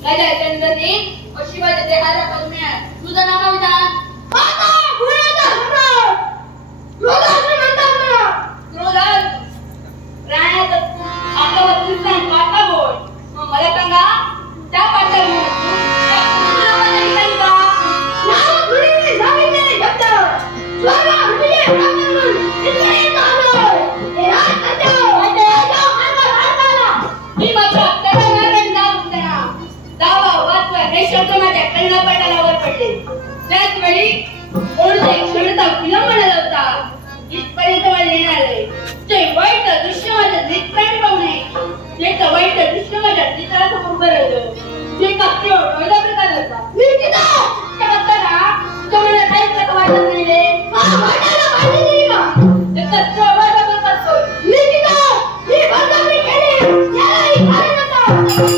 राजा चंद्रजी अशिवाच्या देहाला करुण्या तुझं नाव विधान माता गुरुचा सम्राट क्रोधासुर म्हणतात मला क्रोधास राण्यात आपला तुझं पाटा बोल मग मला सांगा त्या पाटावर त्याच वेळी कोणते क्षणता विलंबन लावता इथपर्यंत मला येणार आहे ते वाईट दृश्य माझ्या नेत्राने पाहू नये ते वाईट दृश्य माझ्या चित्रासमोर उभं राहिलं ते कसे वेगळ्या प्रकार होता मी तिथं त्या बघताना तुमच्या काही प्रकार वाटत नाही रे वाटायला पाहिजे नाही का ते कसे वाटत करतोय मी तिथं मी बंदकी केली यालाही कारण नव्हतं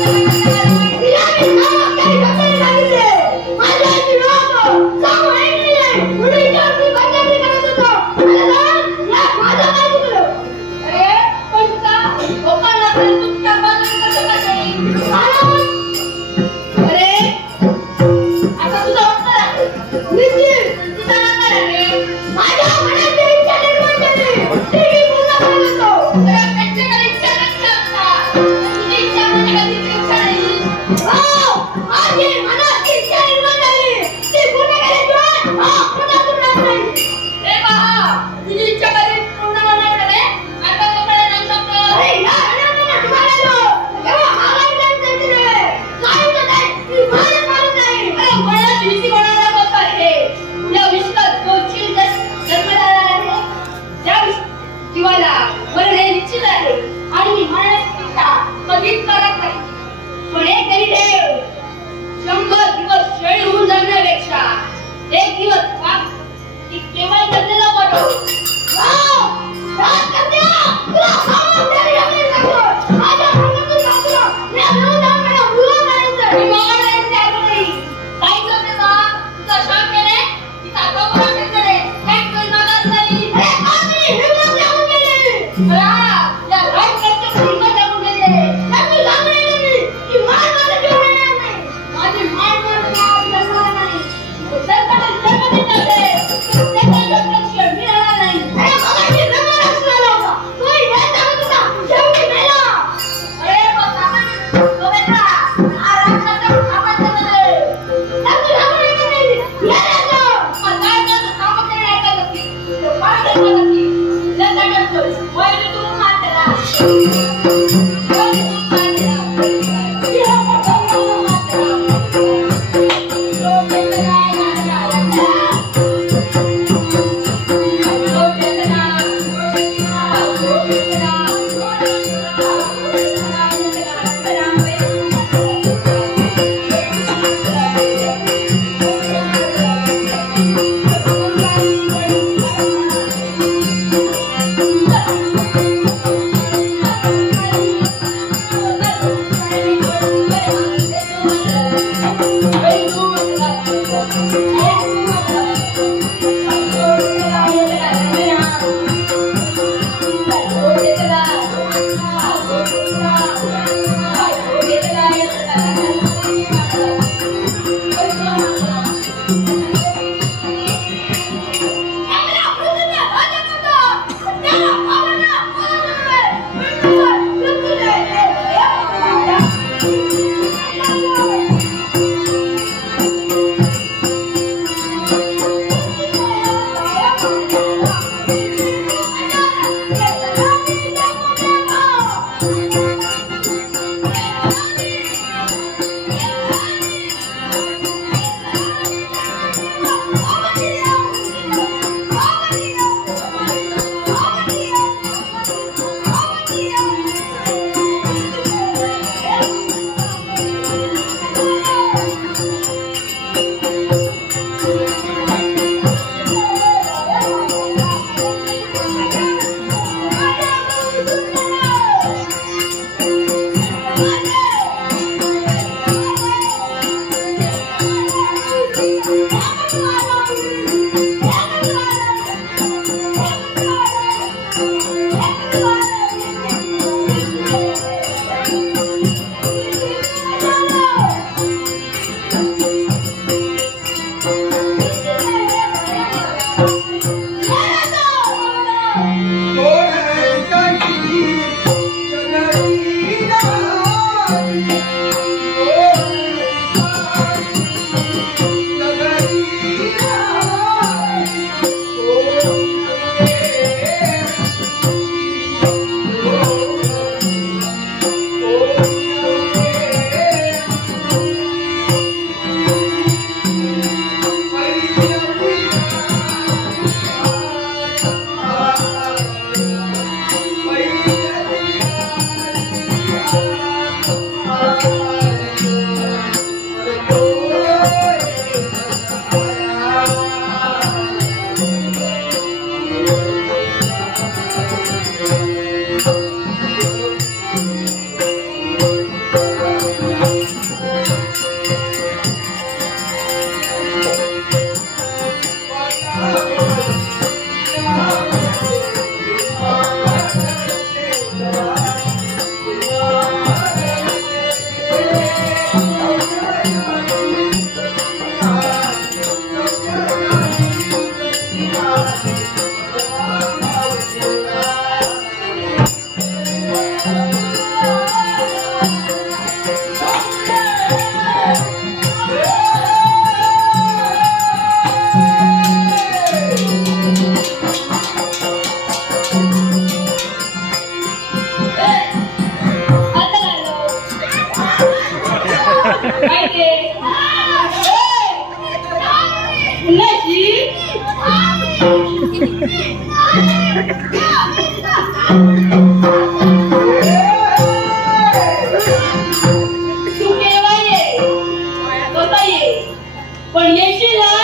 पण येशील ना,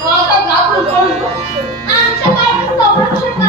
तो आता घाबरून पळून जाऊ.